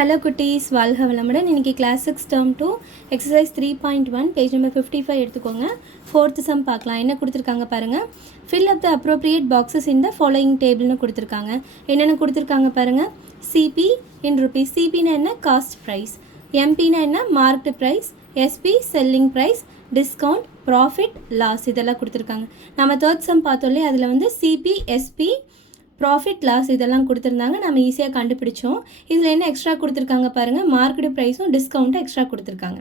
Hello குட்டீஸ், வாழ்க வளமுடன். இன்றைக்கி class 6 term 2 exercise 3.1 page number 55 எடுத்துக்கோங்க. 4th சம் பார்க்கலாம். என்ன கொடுத்துருக்காங்க பாருங்கள். Fill up the appropriate boxes in the following டேபிள்னு கொடுத்துருக்காங்க. என்னென்ன கொடுத்துருக்காங்க பாருங்கள். சிபி இன் ருபீஸ். சிபின்னா என்ன? Cost price. எம்பின்னா என்ன? Marked price. SP selling price. Discount, profit, loss இதெல்லாம் கொடுத்துருக்காங்க. நம்ம 3rd சம் பார்த்தோம்லே அதில் வந்து சிபி, எஸ்பி, ப்ராஃபிட், லாஸ் இதெல்லாம் கொடுத்துருந்தாங்க. நம்ம ஈஸியாக கண்டுபிடிச்சோம். இதில் என்ன எக்ஸ்ட்ரா கொடுத்துருக்காங்க பாருங்கள். மார்க்கெட் ப்ரைஸும் டிஸ்கவுண்ட்டும் எக்ஸ்ட்ரா கொடுத்துருக்காங்க.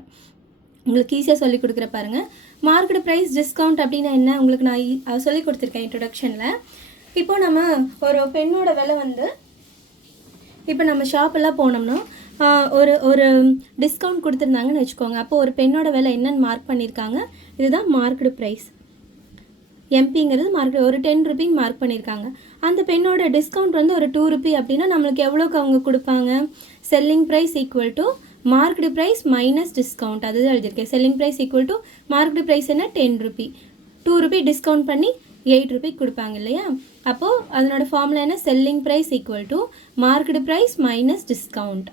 உங்களுக்கு ஈஸியாக சொல்லிக் கொடுக்குற பாருங்கள். மார்க்கெட் ப்ரைஸ் டிஸ்கவுண்ட் அப்படின்னா என்ன உங்களுக்கு நான் சொல்லி கொடுத்துருக்கேன் இன்ட்ரொடக்ஷனில். இப்போது நம்ம ஒரு பெண்ணோட விலை வந்து இப்போ நம்ம ஷாப்பெல்லாம் போனோம்னா ஒரு டிஸ்கவுண்ட் கொடுத்துருந்தாங்கன்னு வச்சுக்கோங்க. அப்போது ஒரு பெண்ணோட விலை என்னென்னு மார்க் பண்ணியிருக்காங்க. இதுதான் மார்க்கெட் ப்ரைஸ். எம்பிங்கிறது மார்க்கெட் ஒரு 10 ரூபின்னு மார்க் பண்ணியிருக்காங்க. அந்த பெண்ணோட டிஸ்கவுண்ட் வந்து ஒரு 2 ரூபி அப்படின்னா நம்மளுக்கு எவ்வளோக்கு அவங்க கொடுப்பாங்க? Selling price equal to market price minus discount. அதுதான் எழுதியிருக்கேன். Selling price equal to market price என்ன? 10 ரூபி. 2 ரூபி டிஸ்கவுண்ட் பண்ணி 8 ரூபி கொடுப்பாங்க இல்லையா? அப்போது அதனோட ஃபார்முலா என்ன? Selling price equal to market price minus discount.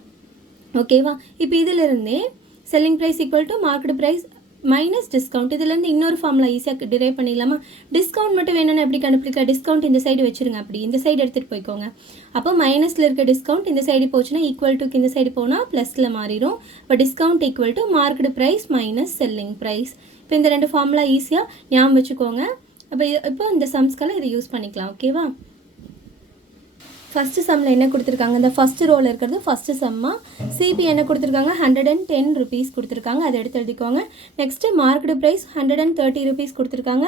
ஓகேவா? இப்போ இதிலிருந்தே selling price equal to market price minus discount. இதுலேருந்து இன்னொரு ஃபார்முலா ஈஸியாக டிரைவ் பண்ணிடலாமா? டிஸ்கவுண்ட் மட்டும் வேணும்னு எப்படி கண்டுபிடிக்க? டிஸ்கவுண்ட் இந்த சைடு வச்சுருங்க. அப்படி இந்த சைடு எடுத்துகிட்டு போய்க்கோங்க. அப்போ மைனஸில் இருக்க டிஸ்கவுண்ட் இந்த சைடு போச்சுன்னா ஈக்குவல் டுக்கு இந்த சைடு போனால் ப்ளஸில் மாறிடும். இப்போ discount equal to market price minus selling price. இப்போ இந்த 2 ஃபார்முலா ஈஸியாக ஞாபகம் வச்சுக்கோங்க. இப்போ இந்த சம்ஸ்க்கெல்லாம் இதை யூஸ் பண்ணிக்கலாம். ஓகேவா? ஃபஸ்ட்டு சம்மில் என்ன கொடுத்துருக்காங்க? இந்த ஃபஸ்ட்டு ரோவில் இருக்கிறது ஃபஸ்ட்டு சம்மாக. சிபி என்ன கொடுத்துருக்காங்க? 110 ருபீஸ் கொடுத்துருக்காங்க. அதை எடுத்து எழுதிக்கோங்க. நெக்ஸ்ட்டு மார்க்கெட் ப்ரைஸ் 130 ருபீஸ் கொடுத்துருக்காங்க.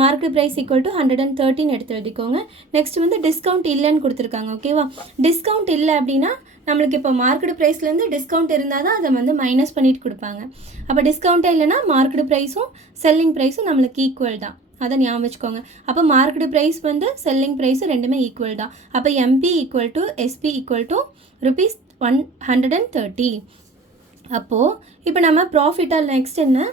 மார்க்கெட் ப்ரைஸ் ஈக்குவல் டு 130 எடுத்து எழுதிக்கோங்க. நெக்ஸ்ட் வந்து டிஸ்கவுண்ட் இல்லைன்னு கொடுத்துருக்காங்க. ஓகேவா? டிஸ்கவுண்ட் இல்லை அப்படின்னா நம்மளுக்கு இப்போ மார்க்கெட் ப்ரைஸ்லேருந்து டிஸ்கவுண்ட் இருந்தால் தான் அதை வந்து மைனஸ் பண்ணிட்டு கொடுப்பாங்க. அப்போ டிஸ்கவுண்ட்டே இல்லைன்னா மார்க்கெட் ப்ரைஸும் செல்லிங் ப்ரைஸும் நம்மளுக்கு ஈக்குவல் தான். அதை ஞாபகம் வச்சுக்கோங்க. அப்போ மார்க்கெட் ப்ரைஸ் வந்து செல்லிங் ப்ரைஸும் ரெண்டுமே ஈக்குவல் தான். அப்போ MP equal to SP equal to rupees 130. அப்போது இப்போ நம்ம ப்ராஃபிட்டாக நெக்ஸ்ட் என்ன?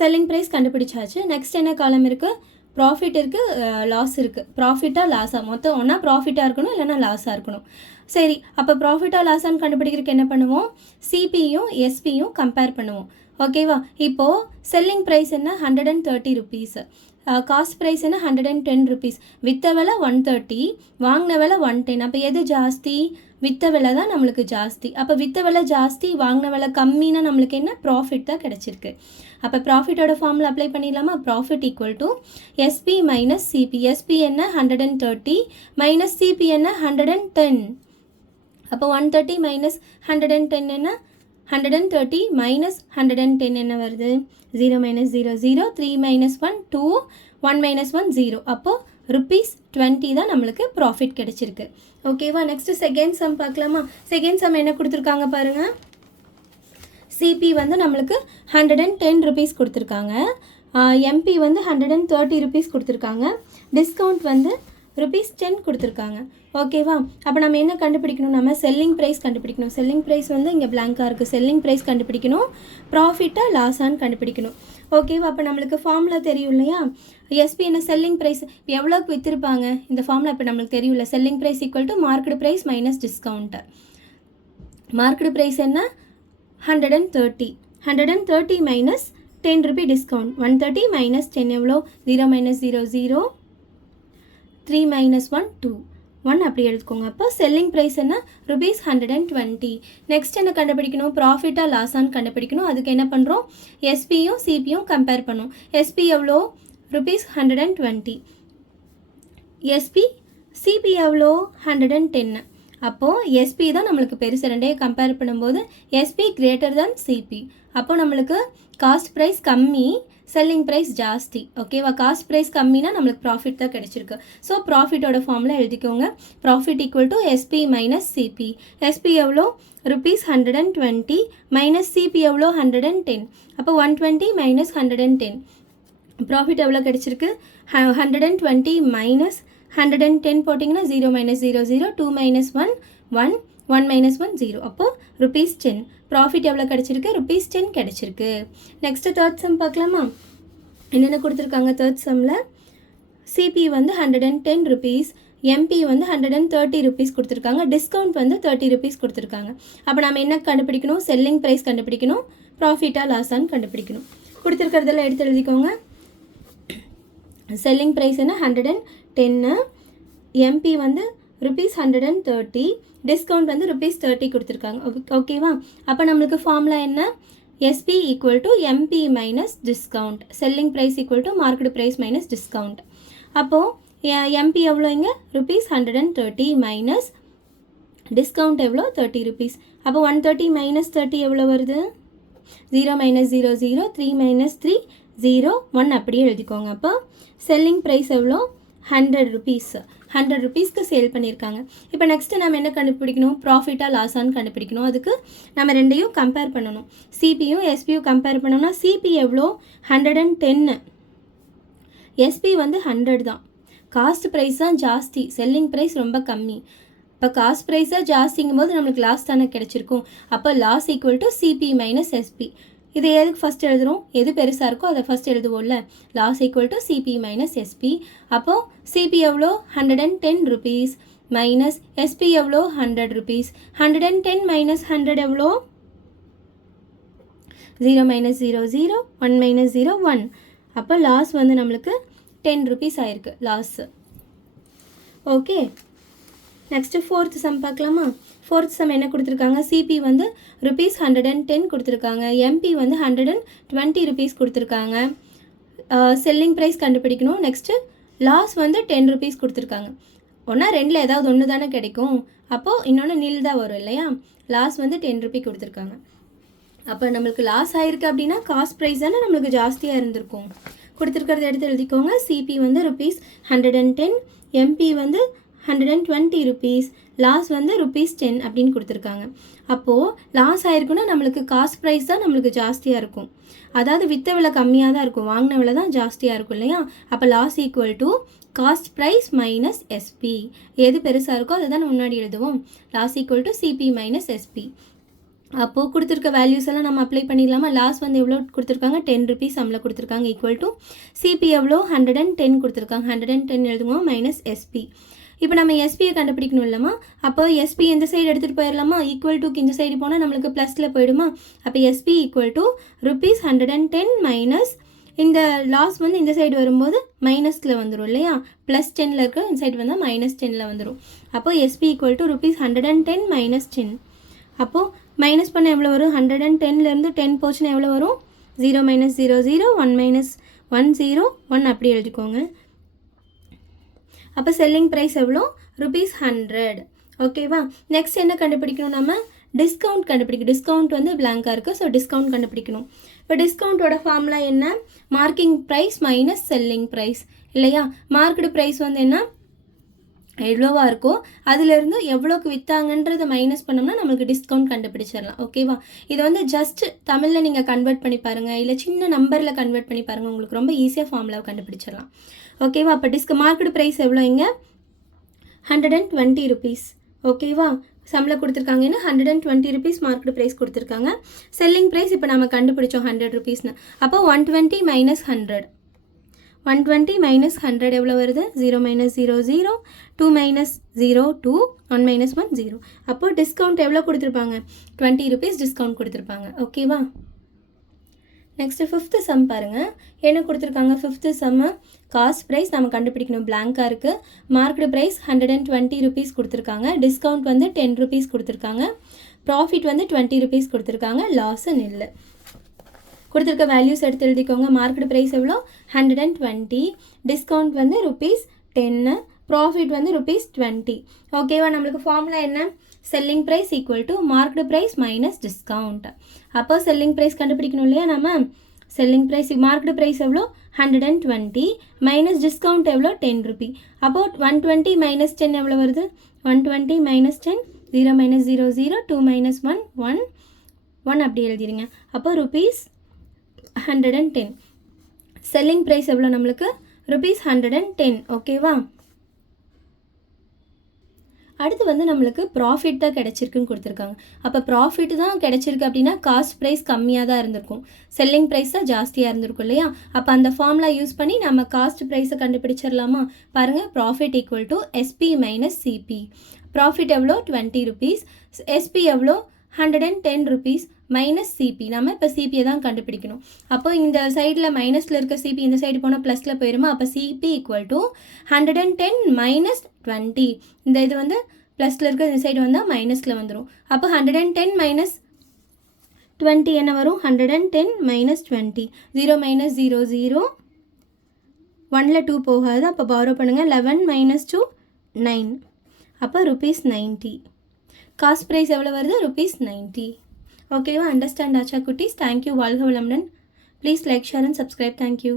செல்லிங் ப்ரைஸ் கண்டுபிடிச்சாச்சு. நெக்ஸ்ட் என்ன காலம் இருக்குது? ப்ராஃபிட் இருக்குது, லாஸ் இருக்குது. ப்ராஃபிட்டாக லாஸாக மொத்தம் ஒன்றா ப்ராஃபிட்டாக இருக்கணும், இல்லைனா லாஸாக இருக்கணும். சரி, அப்போ ப்ராஃபிட்டாக லாஸான்னு கண்டுபிடிக்கிறதுக்கு என்ன பண்ணுவோம்? சிபியும் எஸ்பியும் கம்பேர் பண்ணுவோம். ஓகேவா? இப்போது செல்லிங் ப்ரைஸ் என்ன? 130 ருபீஸ். காஸ்ட் ப்ரைஸ் என்ன? 110 ருபீஸ். விற்ற விலை 130, வாங்கின விலை 110. அப்போ எது ஜாஸ்தி? விற்ற விலை தான் நம்மளுக்கு ஜாஸ்தி. அப்போ விற்ற விலை ஜாஸ்தி, வாங்கின விலை கம்மின்னா நம்மளுக்கு என்ன? ப்ராஃபிட் தான் கிடச்சிருக்கு. அப்போ ப்ராஃபிட்டோட ஃபார்முலா அப்ளை பண்ணிடலாமா? Profit equal to SP minus CP. SP என்ன? 130 மைனஸ் சிபி என்ன? 110. அப்போ 130 மைனஸ் 110 என்ன? 130 மைனஸ் 110 என்ன வருது? 0 மைனஸ் 0 0, 3 மைனஸ் 1 2, 1 மைனஸ் 1 0. அப்போது ருபீஸ் 20 தான் நம்மளுக்கு ப்ராஃபிட் கிடச்சிருக்கு. ஓகேவா? நெக்ஸ்ட்டு செகண்ட் சம் பார்க்கலாமா? செகண்ட் சம் என்ன கொடுத்துருக்காங்க பாருங்கள். சிபி வந்து நம்மளுக்கு 110 ருபீஸ் கொடுத்துருக்காங்க. எம்பி வந்து 130 ருபீஸ் கொடுத்துருக்காங்க. டிஸ்கவுண்ட் வந்து ருபீஸ் 10 கொடுத்துருக்காங்க. ஓகேவா? அப்போ நம்ம என்ன கண்டுபிடிக்கணும்? நம்ம செல்லிங் ப்ரைஸ் கண்டுபிடிக்கணும். செல்லிங் ப்ரைஸ் வந்து இங்கே பிளாங்காக இருக்குது. செல்லிங் ப்ரைஸ் கண்டுபிடிக்கணும். ப்ராஃபிட்டாக லாஸான்னு கண்டுபிடிக்கணும். ஓகேவா? அப்போ நம்மளுக்கு ஃபார்முலா தெரியும் இல்லையா? எஸ்பி என்ன? செல்லிங் ப்ரைஸ் எவ்வளோக்கு விற்றுருப்பாங்க? இந்த ஃபார்முலா இப்போ நம்மளுக்கு தெரியும்ல. Selling price equal to market price minus discount. Market price என்ன? 130. 130 மைனஸ் 10 ரூபி டிஸ்கவுண்ட். 130 மைனஸ் 10 எவ்வளோ? 0 மைனஸ் 0 0, 3 மைனஸ் 1 2, 1 அப்படி எடுத்துக்கோங்க. அப்போ செல்லிங் ப்ரைஸ் என்ன? ருபீஸ் 120. நெக்ஸ்ட் என்ன கண்டுபிடிக்கணும்? ப்ராஃபிட்டாக லாஸான்னு கண்டுபிடிக்கணும். அதுக்கு என்ன பண்ணுறோம்? எஸ்பியும் சிபியும் கம்பேர் பண்ணும். எஸ்பி எவ்வளோ? ருபீஸ் 120. எஸ்பி சிபி எவ்வளோ? 110. அப்போது எஸ்பி தான் நம்மளுக்கு பெருசு. ரெண்டையும் கம்பேர் பண்ணும்போது எஸ்பி கிரேட்டர் தான் சிபி. அப்போது நம்மளுக்கு காஸ்ட் ப்ரைஸ் கம்மி, செல்லிங் ப்ரைஸ் ஜாஸ்தி. ஓகேவா? காஸ்ட் ப்ரைஸ் கம்மினா நம்மளுக்கு ப்ராஃபிட் தான் கிடச்சிருக்கு. ஸோ ப்ராஃபிட்டோட ஃபார்முலா எழுதிக்கோங்க. Profit equal to SP minus CP. SP எவ்வளோ? ருபீஸ் 120 மைனஸ் சிபி எவ்வளோ? 110. அப்போ 120 மைனஸ் 110. ப்ராஃபிட் எவ்வளோ கிடச்சிருக்கு? 120 மைனஸ் 110 போட்டிங்கன்னா 0 மைனஸ் 0 0, 2 மைனஸ் 1 1, 1 மைனஸ் 1 0. அப்போது ருபீஸ் 10. ப்ராஃபிட் எவ்வளோ கிடச்சிருக்கு? ருபீஸ் 10 கிடச்சிருக்கு. நெக்ஸ்ட்டு 3rd சம் பார்க்கலாமா? என்னென்ன கொடுத்துருக்காங்க 3rd சம்மில்? சிபி வந்து 110 ருபீஸ், எம்பி வந்து 130 ருபீஸ் கொடுத்துருக்காங்க, டிஸ்கவுண்ட் வந்து 30 ருபீஸ் கொடுத்துருக்காங்க. அப்போ நம்ம என்ன கண்டுபிடிக்கணும்? செல்லிங் ப்ரைஸ் கண்டுபிடிக்கணும், ப்ராஃபிட்டாக லாஸான்னு கண்டுபிடிக்கணும். கொடுத்துருக்கிறதெல்லாம் எடுத்து எழுதிக்கோங்க. செல்லிங் ப்ரைஸ் என்ன 110, எம்பி வந்து ருபீஸ் 130, டிஸ்கவுண்ட் வந்து ருபீஸ் 30 கொடுத்துருக்காங்க. ஓகேவா? அப்போ நம்மளுக்கு ஃபார்முலா என்ன? SP equal to MP minus discount, selling price equal to market price minus discount. அப்போது எம்பி எவ்வளோ இங்கே? ருபீஸ் 130 மைனஸ் டிஸ்கவுண்ட் எவ்வளோ? 30 ருபீஸ். அப்போ 130 மைனஸ் 30 எவ்வளோ வருது? 0 மைனஸ் 0 0, 3 மைனஸ் 3 0, 1 அப்படியே எழுதிக்கோங்க. அப்போ செல்லிங் ப்ரைஸ் எவ்வளோ? 100 ருபீஸ். 100 ருபீஸ்க்கு சேல் பண்ணியிருக்காங்க. இப்போ நெக்ஸ்ட்டு நம்ம என்ன கண்டுபிடிக்கணும்? ப்ராஃபிட்டாக லாஸான்னு கண்டுபிடிக்கணும். அதுக்கு நம்ம ரெண்டையும் கம்பேர் பண்ணணும். சிபியும் எஸ்பியும் கம்பேர் பண்ணோம்னா சிபி எவ்வளோ? 110, எஸ்பி வந்து 100 தான். காஸ்ட் ப்ரைஸ் தான் ஜாஸ்தி, செல்லிங் ப்ரைஸ் ரொம்ப கம்மி. இப்போ காஸ்ட் ப்ரைஸாக ஜாஸ்திங்கும் போது நம்மளுக்கு லாஸ் தானே கிடச்சிருக்கும். அப்போ loss equal to CP minus SP. இது எதுக்கு ஃபஸ்ட் எழுதுகிறோம்? எது பெருசாக இருக்கோ அதை ஃபஸ்ட் எழுதுவோம்ல. Loss equal to CP minus SP. அப்போது சிபி எவ்வளோ? 110 ருபீஸ் மைனஸ் எஸ்பி எவ்வளோ? 100 ருபீஸ். 110 மைனஸ் 100 எவ்வளோ? 0 மைனஸ் 0 0, 1 மைனஸ் 0 1. அப்போ லாஸ் வந்து நம்மளுக்கு 10 ருபீஸ் ஆயிருக்கு loss. Okay, next fourth sum பார்க்கலாமா? ஃபோர்த் சம் என்ன கொடுத்துருக்காங்க? சிபி வந்து ருபீஸ் 110 கொடுத்துருக்காங்க, எம்பி வந்து 120 ருபீஸ் கொடுத்துருக்காங்க. செல்லிங் ப்ரைஸ் கண்டுபிடிக்கணும். நெக்ஸ்ட்டு லாஸ் வந்து 10 ருபீஸ் கொடுத்துருக்காங்க. ஒன்றா ரெண்டில் ஏதாவது ஒன்று தானே கிடைக்கும். அப்போது இன்னொன்று நில் தான் வரும் இல்லையா? லாஸ் வந்து 10 ருபீ கொடுத்துருக்காங்க. அப்போ நம்மளுக்கு லாஸ் ஆகிருக்கு அப்படின்னா காஸ்ட் ப்ரைஸ் தானே நம்மளுக்கு ஜாஸ்தியாக இருந்திருக்கும். கொடுத்துருக்கிறத எடுத்து எழுதிக்கோங்க. சிபி வந்து ருபீஸ் 110, எம்பி வந்து 120 ருபீஸ், லாஸ் வந்து ருபீஸ் 10 அப்படின்னு கொடுத்துருக்காங்க. அப்போது லாஸ் ஆயிருக்குன்னா நம்மளுக்கு காஸ்ட் ப்ரைஸ் தான் நம்மளுக்கு ஜாஸ்தியாக இருக்கும். அதாவது விற்ற விலை கம்மியாக தான் இருக்கும், வாங்கின விலை தான் ஜாஸ்தியாக இருக்கும் இல்லையா? அப்போ loss equal to cost price minus SP. எது பெருசாக இருக்கோ அதை தான் முன்னாடி எழுதுவோம். Loss equal to CP minus SP. அப்போது கொடுத்துருக்க வேல்யூஸ் எல்லாம் நம்ம அப்ளை பண்ணிடலாமா? லாஸ் வந்து எவ்வளோ கொடுத்துருக்காங்க? 10 ருபீஸ் சம்மில் கொடுத்துருக்காங்க. ஈக்குவல் டு சிபி எவ்வளோ? 110 கொடுத்துருக்காங்க. 110 எழுதுவோம் மைனஸ் எஸ்பி. இப்போ நம்ம எஸ்பியை கண்டுபிடிக்கணும் இல்லைம்மா? அப்போ எஸ்பி இந்த சைடு எடுத்துகிட்டு போயிடலாமா? ஈக்குவல் டுக்கு இந்த சைடு போனால் நம்மளுக்கு ப்ளஸில் போயிடுமா? அப்போ SP equal to rupees 110 minus இந்த லாஸ் வந்து இந்த சைடு வரும்போது மைனஸில் வந்துடும் இல்லையா? ப்ளஸ் 10ல் இருக்க இந்த சைடு வந்தால் மைனஸ் 10ல் வந்துடும். அப்போது SP equal to rupees 110 minus 10. அப்போது மைனஸ் பண்ண எவ்வளோ வரும்? 110லேருந்து 10 போச்சுன்னா எவ்வளோ வரும்? 0 மைனஸ் 0 0, 1 மைனஸ் 1 0, 1 அப்படி எழுதிக்கோங்க. அப்போ செல்லிங் ப்ரைஸ் எவ்வளோ? ருபீஸ் 100. ஓகேவா? நெக்ஸ்ட் என்ன கண்டுபிடிக்கணும்? நம்ம டிஸ்கவுண்ட் கண்டுபிடிக்கணும். டிஸ்கவுண்ட் வந்து பிளாங்காக இருக்குது, ஸோ டிஸ்கவுண்ட் கண்டுபிடிக்கணும். இப்போ டிஸ்கவுண்ட்டோட ஃபார்முலா என்ன? Marking price minus selling price இல்லையா? மார்க்கெட் ப்ரைஸ் வந்து என்ன எவ்வளோவா இருக்கோ அதுலேருந்து எவ்வளோக்கு விற்றாங்கன்றதை மைனஸ் பண்ணோம்னா நம்மளுக்கு டிஸ்கவுண்ட் கண்டுபிடிச்சிடலாம். ஓகேவா? இதை வந்து ஜஸ்ட் தமிழில் நீங்கள் கன்வெர்ட் பண்ணி பாருங்கள், இல்லை சின்ன நம்பரில் கன்வெர்ட் பண்ணி பாருங்கள், உங்களுக்கு ரொம்ப ஈஸியாக ஃபார்முலாவை கண்டுபிடிச்சிடலாம். ஓகேவா? அப்போ மார்க்கெட் ப்ரைஸ் எவ்வளோ? இங்கே 120 ருபீஸ். ஓகேவா? சம்மில் கொடுத்துருக்காங்க. என்ன 120 ருபீஸ் மார்க்கெட் ப்ரைஸ் கொடுத்துருக்காங்க. செல்லிங் ப்ரைஸ் இப்போ நம்ம கண்டுபிடிச்சோம் 100 ருபீஸ்னு. அப்போ 120 மைனஸ் 100, 120 மைனஸ் 100 எவ்வளோ வருது? 0 மைனஸ் 0 0, 2 மைனஸ் 0 2, 1 மைனஸ் 1 0. அப்போது டிஸ்கவுண்ட் எவ்வளோ கொடுத்துருப்பாங்க? 20 ருபீஸ் டிஸ்கவுண்ட் கொடுத்துருப்பாங்க. ஓகேவா? நெக்ஸ்ட்டு ஃபிஃப்த்து சம் பாருங்கள். என்ன கொடுத்துருக்காங்க? ஃபிஃப்த்து சம்மு காஸ்ட் ப்ரைஸ் நம்ம கண்டுபிடிக்கணும். பிளாங்காக இருக்குது. மார்க்கெட் ப்ரைஸ் 120 ருபீஸ் கொடுத்துருக்காங்க. டிஸ்கவுண்ட் வந்து 10 ருபீஸ் கொடுத்துருக்காங்க. ப்ராஃபிட் வந்து 20 ருபீஸ் கொடுத்துருக்காங்க. லாஸு நில்லு. கொடுத்துருக்க வேல்யூஸ் எடுத்து எழுதிக்கோங்க. மார்க்கெட் ப்ரைஸ் எவ்வளோ? 120, டிஸ்கவுண்ட் வந்து ருபீஸ் 10, ப்ராஃபிட் வந்து ருபீஸ் 20. ஓகேவா? நம்மளுக்கு ஃபார்முலா என்ன? Selling price equal to market price minus discount. அப்போ செல்லிங் ப்ரைஸ் கண்டுபிடிக்கணும் இல்லையா? நம்ம செல்லிங் ப்ரைஸ் மார்க்கெட் ப்ரைஸ் எவ்வளோ? 120 மைனஸ் டிஸ்கவுண்ட் எவ்வளோ? 10 ருபி. அப்போது 120 மைனஸ் 10 எவ்வளோ வருது? 120 மைனஸ் 10, 0 மைனஸ் 0 0, 2 மைனஸ் 1 1, 1 அப்படி எழுதிடுங்க. அப்போ ருபீஸ் 110. செல்லிங் ப்ரைஸ் எவ்வளோ நம்மளுக்கு? ருபீஸ் 110. ஓகேவா? அடுத்து வந்து நம்மளுக்கு ப்ராஃபிட் தான் கிடச்சிருக்குன்னு கொடுத்துருக்காங்க. அப்போ ப்ராஃபிட் தான் கிடச்சிருக்கு அப்படின்னா காஸ்ட் ப்ரைஸ் கம்மியாக தான் இருந்திருக்கும், செல்லிங் ப்ரைஸ் தான் ஜாஸ்தியாக இருந்திருக்கும் இல்லையா? அப்போ அந்த ஃபார்முலா யூஸ் பண்ணி நம்ம காஸ்ட் ப்ரைஸை கண்டுபிடிச்சிடலாமா? பாருங்கள், profit equal to SP minus CP. Profit எவ்வளோ? 20 rupees. எஸ்பி எவ்வளோ? 110 rupees மைனஸ் சிபி. நம்ம இப்போ சிபியை தான் கண்டுபிடிக்கணும். அப்போ இந்த சைடில் மைனஸில் இருக்க சிபி இந்த சைடு போனால் ப்ளஸில் போயிடுமா? அப்போ சிபி ஈக்குவல் டு 110 மைனஸ் 20. இந்த இது வந்து ப்ளஸில் இருக்க இந்த சைடு வந்தால் மைனஸில் வந்துடும். அப்போ 110 மைனஸ் 20 என்ன வரும்? 110 மைனஸ் 20. 0 மைனஸ் 0 0, 1ல் 2 போகாது. அப்போ பாரோ பண்ணுங்கள். 11 மைனஸ் 2 9. அப்போ ₹90. காஸ்ட் ப்ரைஸ் எவ்வளோ வருது? ₹90. ஓகேவா? அண்டர்ஸ்டாண்ட் ஆச்சா குட்டீஸ்? தேங்க்யூ. வாழ்க வளமுடன். Please like, share and subscribe. Thank you.